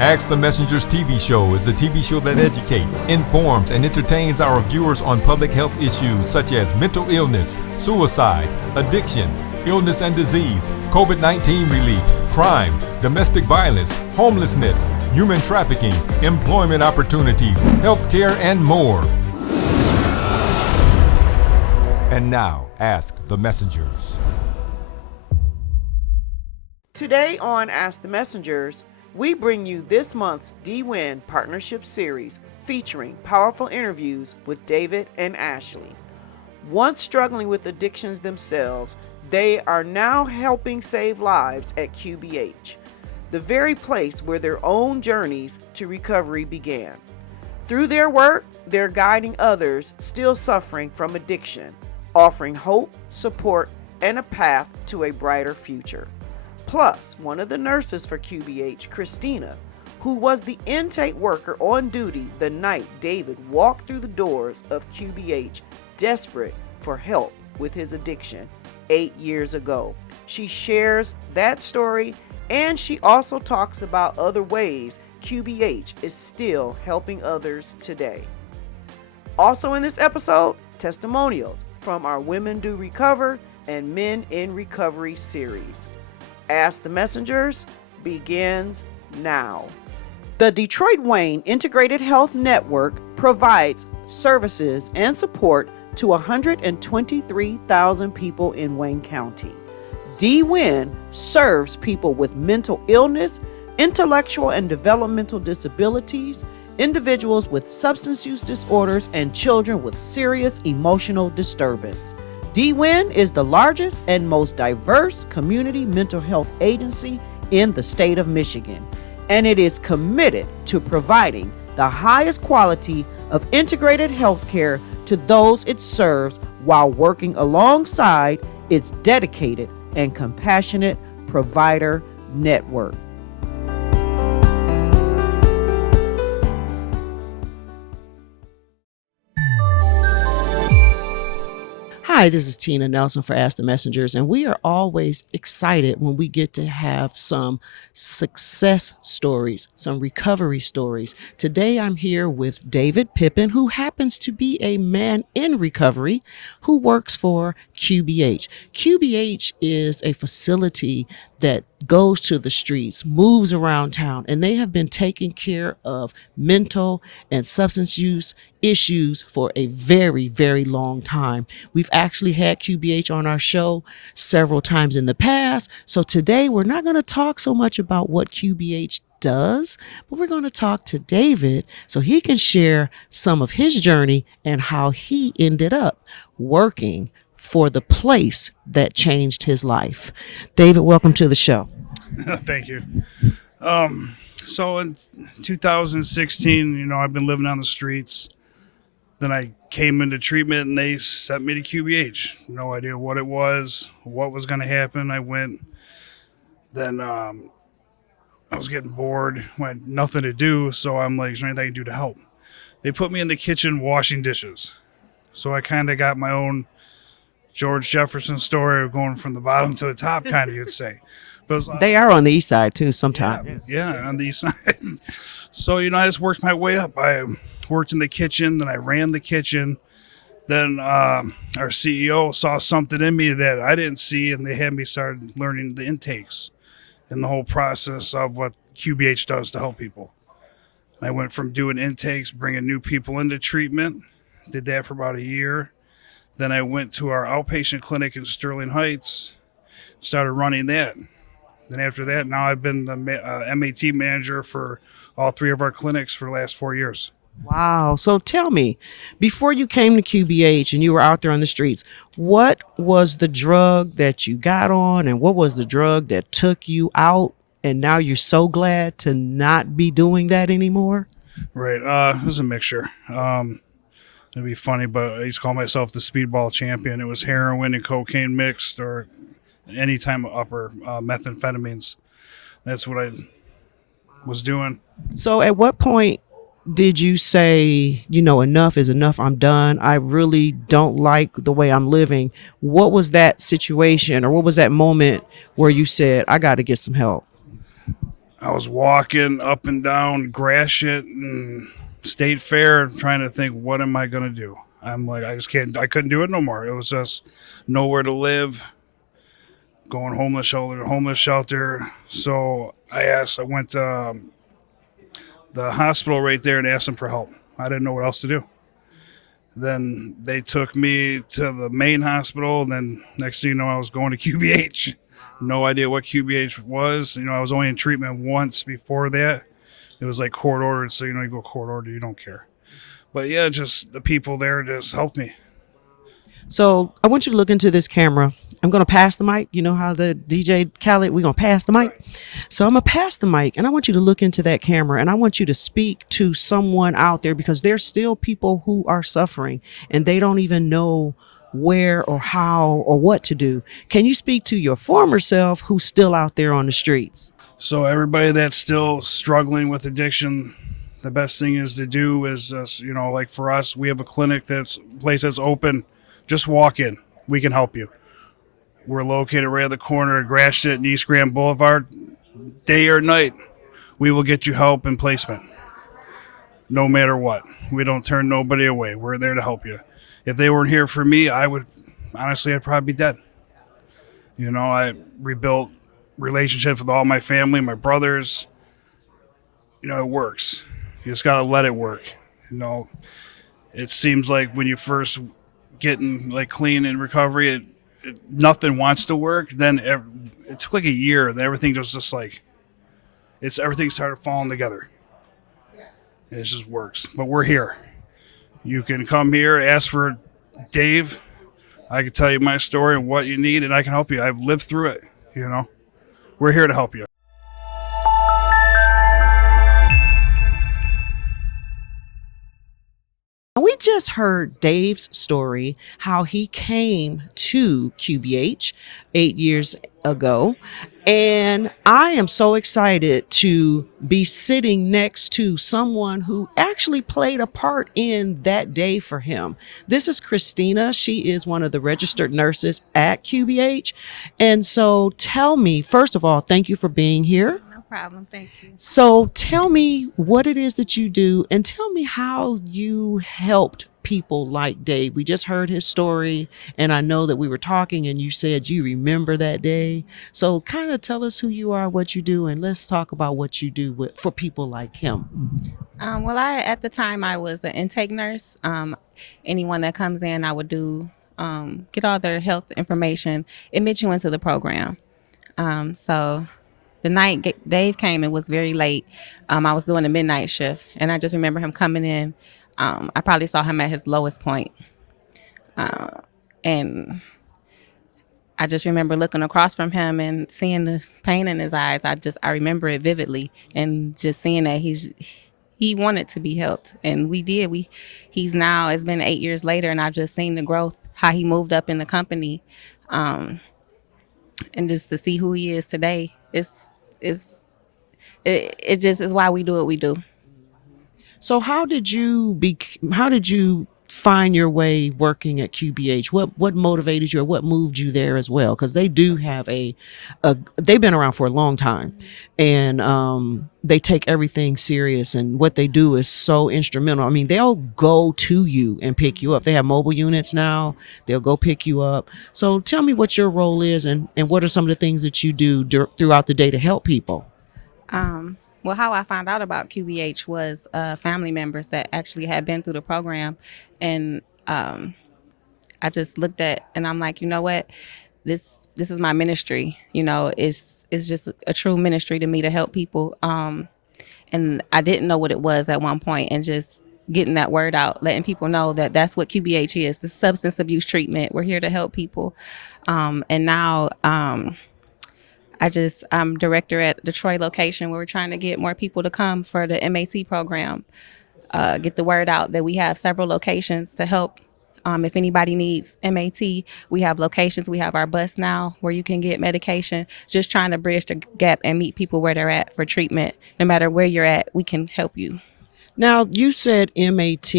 Ask the Messengers TV show is a TV show that educates, informs, and entertains our viewers on public health issues such as mental illness, suicide, addiction, illness and disease, COVID-19 relief, crime, domestic violence, homelessness, human trafficking, employment opportunities, healthcare, and more. And now, Ask the Messengers. Today on Ask the Messengers, we bring you this month's DWIHN Partnership Series featuring powerful interviews with David and Ashley. Once struggling with addictions themselves, they are now helping save lives at QBH, the very place where their own journeys to recovery began. Through their work, they're guiding others still suffering from addiction, offering hope, support, and a path to a brighter future. Plus, one of the nurses for QBH, Christina, who was the intake worker on duty the night David walked through the doors of QBH, desperate for help with his addiction 8 years ago. She shares that story, and she also talks about other ways QBH is still helping others today. Also in this episode, testimonials from our Women Do Recover and Men in Recovery series. Ask the Messengers begins now. The DWIHN Integrated Health Network provides services and support to 123,000 people in Wayne County. DWIHN serves people with mental illness, intellectual and developmental disabilities, individuals with substance use disorders, and children with serious emotional disturbance. DWIHN is the largest and most diverse community mental health agency in the state of Michigan, and it is committed to providing the highest quality of integrated health care to those it serves while working alongside its dedicated and compassionate provider network. Hi, this is Tina Nelson for Ask the Messengers, and we are always excited when we get to have some success stories, some recovery stories. Today, I'm here with David Pippin, who happens to be a man in recovery who works for QBH. QBH is a facility that goes to the streets, moves around town, and they have been taking care of mental and substance use issues for a very, very long time. We've actually had QBH on our show several times in the past. So today we're not going to talk so much about what QBH does, but we're going to talk to David so he can share some of his journey and how he ended up working for the place that changed his life. David, welcome to the show. Thank you. So in 2016, I've been living on the streets. Then I came into treatment and they sent me to QBH. No idea what it was, what was going to happen. I went. Then I was getting bored. I had nothing to do. So I'm like, is there anything I can do to help? They put me in the kitchen washing dishes. So I kind of got my own George Jefferson story of going from the bottom to the top, kind of, you'd say. But they are on the east side too sometimes. Yeah, on the east side. So, I just worked my way up. I worked in the kitchen, then I ran the kitchen. Then our CEO saw something in me that I didn't see, and they had me start learning the intakes and the whole process of what QBH does to help people. I went from doing intakes, bringing new people into treatment, did that for about a year. Then I went to our outpatient clinic in Sterling Heights, started running that. Then after that, now I've been the MAT manager for all three of our clinics for the last 4 years. Wow. So tell me, before you came to QBH and you were out there on the streets, what was the drug that you got on, and what was the drug that took you out, and now you're so glad to not be doing that anymore? Right. It was a mixture. It'd be funny, but I used to call myself the speedball champion. It was heroin and cocaine mixed, or any time upper methamphetamines. That's what I was doing. So at what point did you say, enough is enough, I'm done, I really don't like the way I'm living? What was that situation, or what was that moment where you said, I got to get some help? I was walking up and down Gratiot and State Fair trying to think, what am I going to do? I'm like, I just can't, I couldn't do it no more. It was just nowhere to live, going homeless shelter to homeless shelter. So I went to the hospital right there and asked them for help. I didn't know what else to do. Then they took me to the main hospital. And then next thing you know, I was going to QBH. No idea what QBH was. I was only in treatment once before that. It was like court ordered. So, you go court ordered, you don't care. But yeah, just the people there just helped me. So I want you to look into this camera. I'm going to pass the mic. You know how the DJ Khaled, we're going to pass the mic. Right. So I'm going to pass the mic and I want you to look into that camera and I want you to speak to someone out there because there's still people who are suffering and they don't even know where or how or what to do. Can you speak to your former self who's still out there on the streets? So everybody that's still struggling with addiction, the best thing is to do is, like for us, we have a clinic place that's open. Just walk in. We can help you. We're located right at the corner of Gratiot and East Grand Boulevard. Day or night, we will get you help and placement. No matter what. We don't turn nobody away. We're there to help you. If they weren't here for me, I'd probably be dead. I rebuilt relationships with all my family, my brothers. It works. You just got to let it work. It seems like when you first getting like clean in recovery, nothing wants to work. Then it took like a year. Then everything was just like, everything started falling together. And it just works. But we're here. You can come here, ask for Dave. I can tell you my story and what you need, and I can help you. I've lived through it. We're here to help you. We just heard Dave's story, how he came to QBH 8 years ago. And I am so excited to be sitting next to someone who actually played a part in that day for him. This is Christina. She is one of the registered nurses at QBH. And so tell me, first of all, thank you for being here. Problem. Thank you. So tell me what it is that you do and tell me how you helped people like Dave. We just heard his story and I know that we were talking and you said you remember that day. So kind of tell us who you are, what you do, and let's talk about what you do for people like him. At the time I was an intake nurse. Anyone that comes in, I would do get all their health information, admit you into the program. So the night Dave came, it was very late. I was doing a midnight shift, and I just remember him coming in. I probably saw him at his lowest point. And I just remember looking across from him and seeing the pain in his eyes. I remember it vividly, and just seeing that he wanted to be helped, and we did. He's now, it's been 8 years later, and I've just seen the growth, how he moved up in the company, and just to see who he is today. It just is why we do what we do. So how did you find your way working at QBH? What motivated you or what moved you there as well? Because they do have they've been around for a long time, and they take everything serious, and what they do is so instrumental. I mean, they'll go to you and pick you up. They have mobile units now. They'll go pick you up. So tell me what your role is and what are some of the things that you do throughout the day to help people? Well, how I found out about QBH was family members that actually had been through the program. And I just looked at, and I'm like, you know what, this is my ministry. It's just a true ministry to me to help people. And I didn't know what it was at one point, and just getting that word out, letting people know that that's what QBH is, the substance abuse treatment. We're here to help people. And now I'm director at Detroit location, where we're trying to get more people to come for the MAT program. Get the word out that we have several locations to help. If anybody needs MAT, we have locations. We have our bus now where you can get medication. Just trying to bridge the gap and meet people where they're at for treatment. No matter where you're at, we can help you. Now, you said MAT.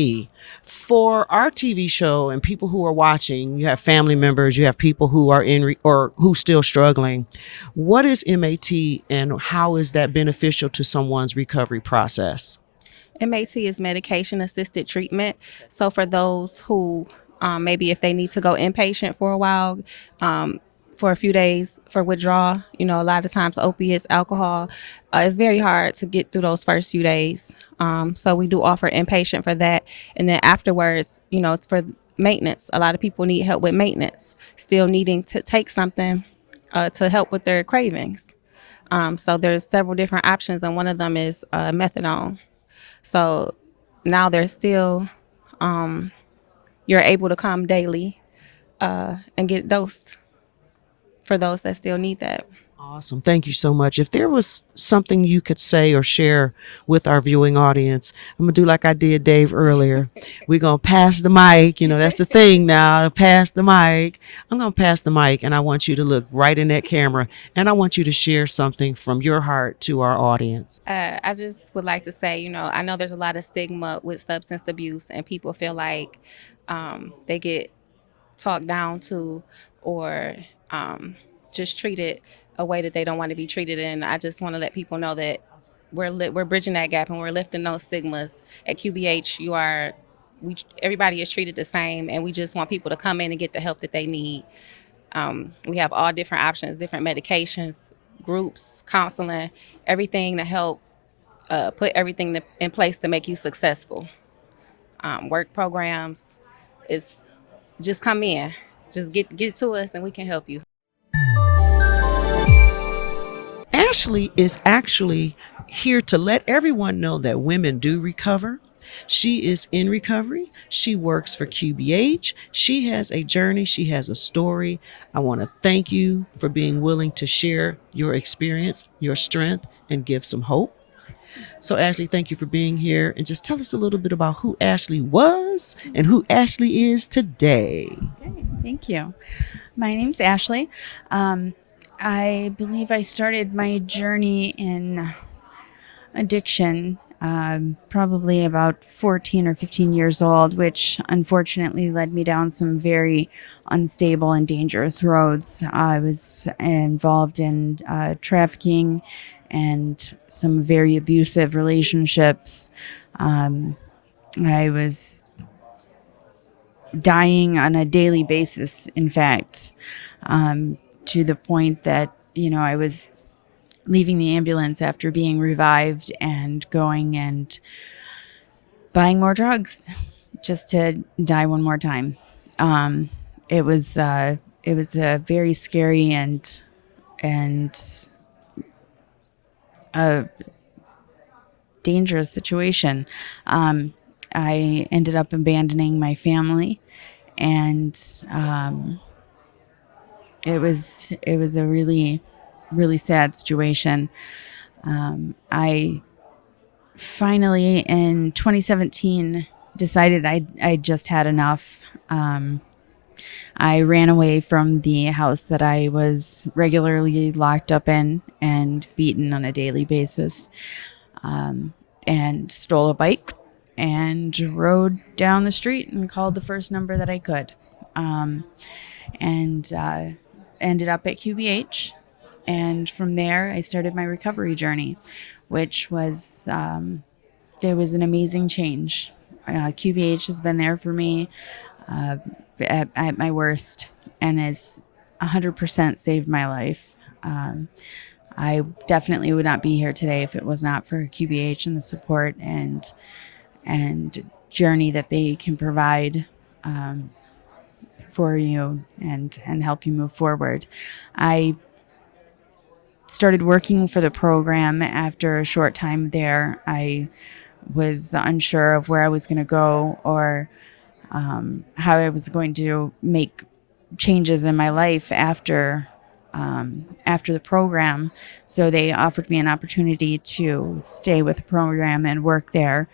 For our TV show and people who are watching, you have family members, you have people who are or who still struggling. What is MAT and how is that beneficial to someone's recovery process? MAT is medication assisted treatment. So for those who maybe if they need to go inpatient for a while, for a few days for withdrawal, a lot of times opiates, alcohol, it's very hard to get through those first few days. So we do offer inpatient for that. And then afterwards, it's for maintenance. A lot of people need help with maintenance, still needing to take something to help with their cravings. So there's several different options, and one of them is methadone. So now there's still, you're able to come daily and get dosed for those that still need that. Awesome. Thank you so much. If there was something you could say or share with our viewing audience, I'm going to do like I did Dave earlier. We're going to pass the mic. That's the thing now. Pass the mic. I'm going to pass the mic, and I want you to look right in that camera, and I want you to share something from your heart to our audience. I just would like to say, I know there's a lot of stigma with substance abuse, and people feel like they get talked down to or just treated a way that they don't want to be treated. And I just want to let people know that we're bridging that gap and we're lifting those stigmas. At QBH, everybody is treated the same, and we just want people to come in and get the help that they need. We have all different options, different medications, groups, counseling, everything to help put everything in place to make you successful. Work programs, it's just come in, just get to us, and we can help you. Ashley is actually here to let everyone know that women do recover. She is in recovery. She works for QBH. She has a journey. She has a story. I want to thank you for being willing to share your experience, your strength, and give some hope. So, Ashley, thank you for being here. And just tell us a little bit about who Ashley was and who Ashley is today. Okay, thank you. My name's Ashley. I believe I started my journey in addiction probably about 14 or 15 years old, which unfortunately led me down some very unstable and dangerous roads. I was involved in trafficking and some very abusive relationships. I was dying on a daily basis, in fact, to the point that, I was leaving the ambulance after being revived and going and buying more drugs just to die one more time. It was a very scary and a dangerous situation. I ended up abandoning my family, and it was a really, really sad situation. I finally, in 2017, decided I just had enough. I ran away from the house that I was regularly locked up in and beaten on a daily basis, and stole a bike and rode down the street and called the first number that I could, and ended up at QBH. And from there, I started my recovery journey, which was, there was an amazing change. QBH has been there for me at my worst and has 100% saved my life. I definitely would not be here today if it was not for QBH and the support and journey that they can provide for you and help you move forward. I started working for the program after a short time there. I was unsure of where I was going to go or how I was going to make changes in my life after the program. So they offered me an opportunity to stay with the program and work there.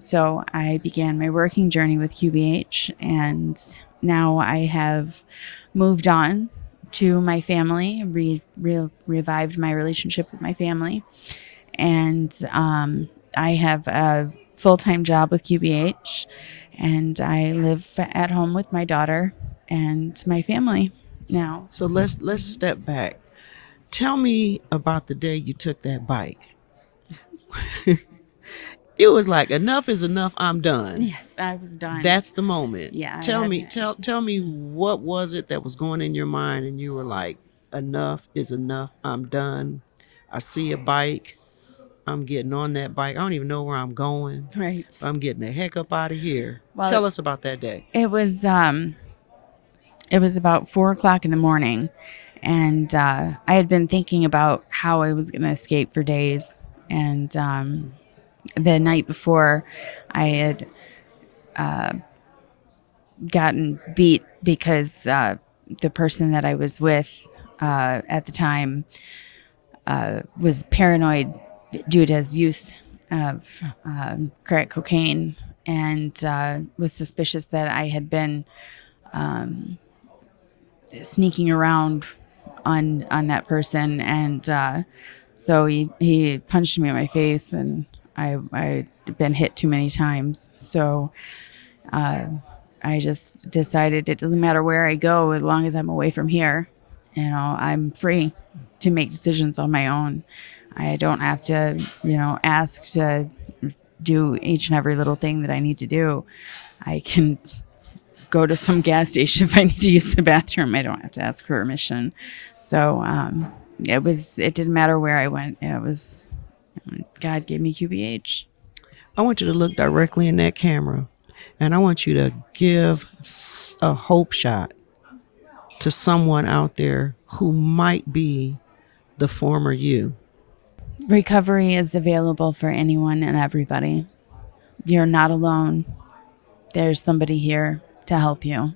So I began my working journey with QBH, and now I have moved on to my family, revived my relationship with my family. And I have a full-time job with QBH, and I live at home with my daughter and my family now. So let's step back. Tell me about the day you took that bike. It was like, enough is enough, I'm done. Yes, I was done. That's the moment. Yeah, I Tell had me, an tell me, what was it that was going in your mind, and you were like, enough is enough, I'm done. I see a bike, I'm getting on that bike. I don't even know where I'm going. right. But I'm getting the heck up out of here. Well, Tell us about that day. It was about 4:00 in the morning, and I had been thinking about how I was going to escape for days. And the night before, I had gotten beat because the person that I was with at the time was paranoid due to his use of crack cocaine, and was suspicious that I had been sneaking around on that person, and so he punched me in my face, and I'd been hit too many times. So I just decided it doesn't matter where I go as long as I'm away from here. I'm free to make decisions on my own. I don't have to, ask to do each and every little thing that I need to do. I can go to some gas station if I need to use the bathroom. I don't have to ask for permission. So it didn't matter where I went. God gave me QBH. I want you to look directly in that camera, and I want you to give a hope shot to someone out there who might be the former you. Recovery is available for anyone and everybody. You're not alone. There's somebody here to help you.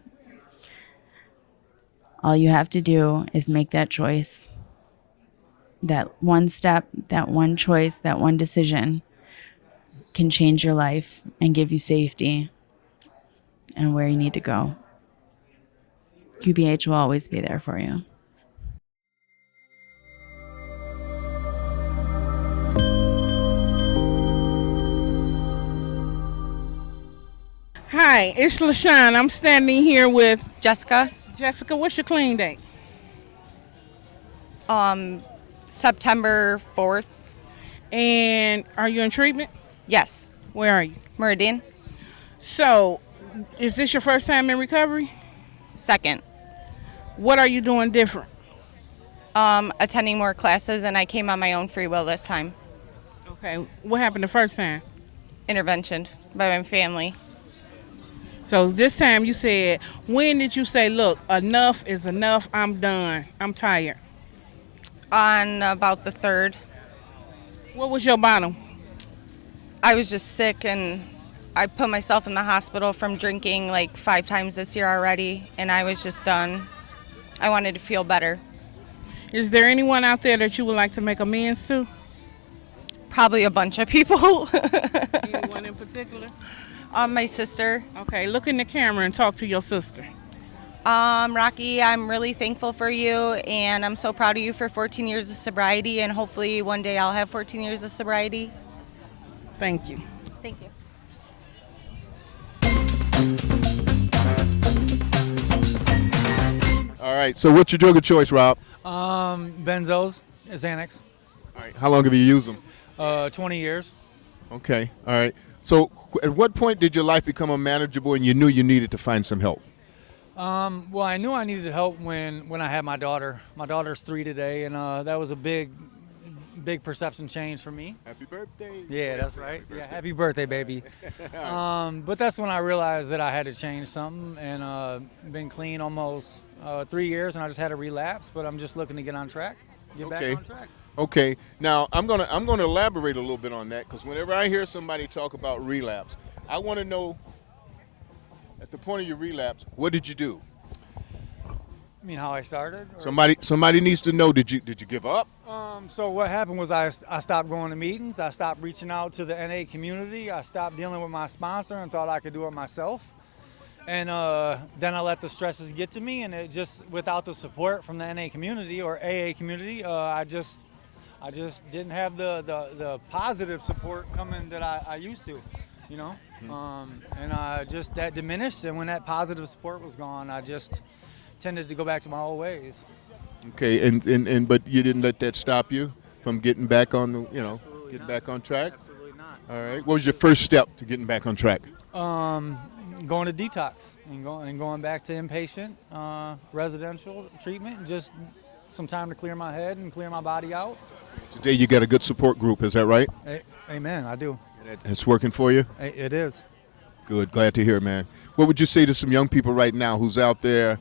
All you have to do is make that choice. That one step, that one choice, that one decision can change your life and give you safety and where you need to go. QBH will always be there for you. Hi, it's LaShawn. I'm standing here with Jessica, Jessica. What's your clean date? September 4th. And are you in treatment? Yes, Where are you? Meridian. So, is this your first time in recovery? Second, What are you doing different? attending more classes, and I came on my own free will this time. Okay, what happened the first time? Intervention by my family. So this time you said, when did you say, look, enough is enough, I'm done, I'm tired? On about the 3rd, What was your bottom? I was just sick, and I put myself in the hospital from drinking like 5 times this year already, and I was just done. I wanted to feel better. Is there anyone out there that you would like to make amends to? Probably a bunch of people. Anyone in particular? My sister. Okay, look in the camera and talk to your sister. Rocky, I'm really thankful for you, and I'm so proud of you for 14 years of sobriety, and hopefully one day I'll have 14 years of sobriety. Thank you. Thank you. All right. So what's your drug of choice, Rob? Benzos, Xanax, All right. How long have you used them? 20 years. Okay. All right. So at what point did your life become unmanageable and you knew you needed to find some help? Well, I knew I needed help when I had my daughter. My daughter's 3 today, and that was a big perception change for me. Happy birthday. Yeah, that's right. Yeah, happy birthday, baby. But that's when I realized that I had to change something, and been clean almost 3 years, and I just had a relapse. But I'm just looking to get on track, get back on track. Okay. Now I'm gonna elaborate a little bit on that, because whenever I hear somebody talk about relapse, I want to know, at the point of your relapse, what did you do? I mean, how I started? Or? Somebody needs to know. Did you give up? So what happened was I stopped going to meetings. I stopped reaching out to the NA community. I stopped dealing with my sponsor and thought I could do it myself. And then I let the stresses get to me, and it just, without the support from the NA community or AA community, I just didn't have the positive support coming that I used to. you know. And just that diminished, and when that positive support was gone, I just tended to go back to my old ways. Okay, and but you didn't let that stop you from getting back on the, Absolutely getting not. back on track? Absolutely not. All right. What was your first step to getting back on track? Going to detox and going back to inpatient residential treatment, and just some time to clear my head and clear my body out. Today you got a good support group, is that right? Amen, I do. It's working for you? It is. Good, glad to hear, man. What would you say to some young people right now who's out there,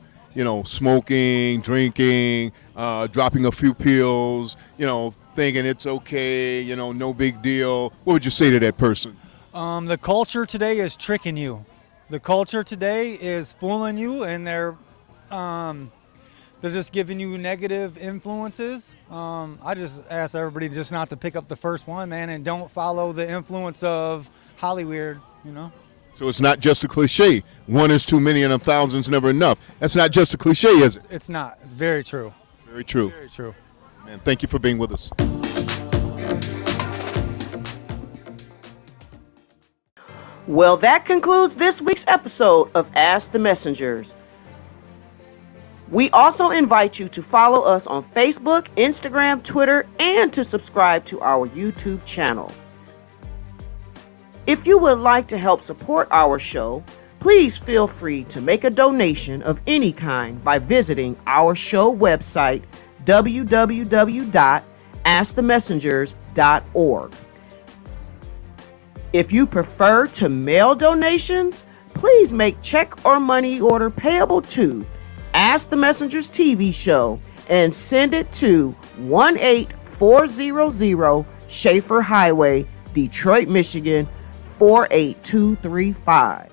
smoking, drinking, dropping a few pills, thinking it's okay, no big deal? What would you say to that person? The culture today is tricking you. The culture today is fooling you, and they're just giving you negative influences. I just ask everybody just not to pick up the first one, man, and don't follow the influence of Hollywood, So it's not just a cliche. One is too many and a thousand's never enough. That's not just a cliche, is it? It's not. Very true. Very true. Very true. Man, thank you for being with us. Well, that concludes this week's episode of Ask the Messengers. We also invite you to follow us on Facebook, Instagram, Twitter, and to subscribe to our YouTube channel. If you would like to help support our show, please feel free to make a donation of any kind by visiting our show website, www.askthemessengers.org. If you prefer to mail donations, please make check or money order payable to Ask the Messengers TV show and send it to 18400 Schaefer Highway, Detroit, Michigan 48235.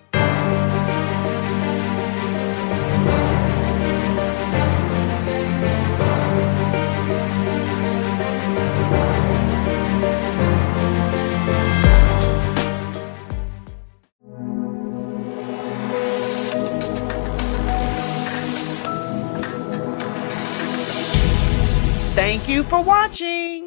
Thank you for watching.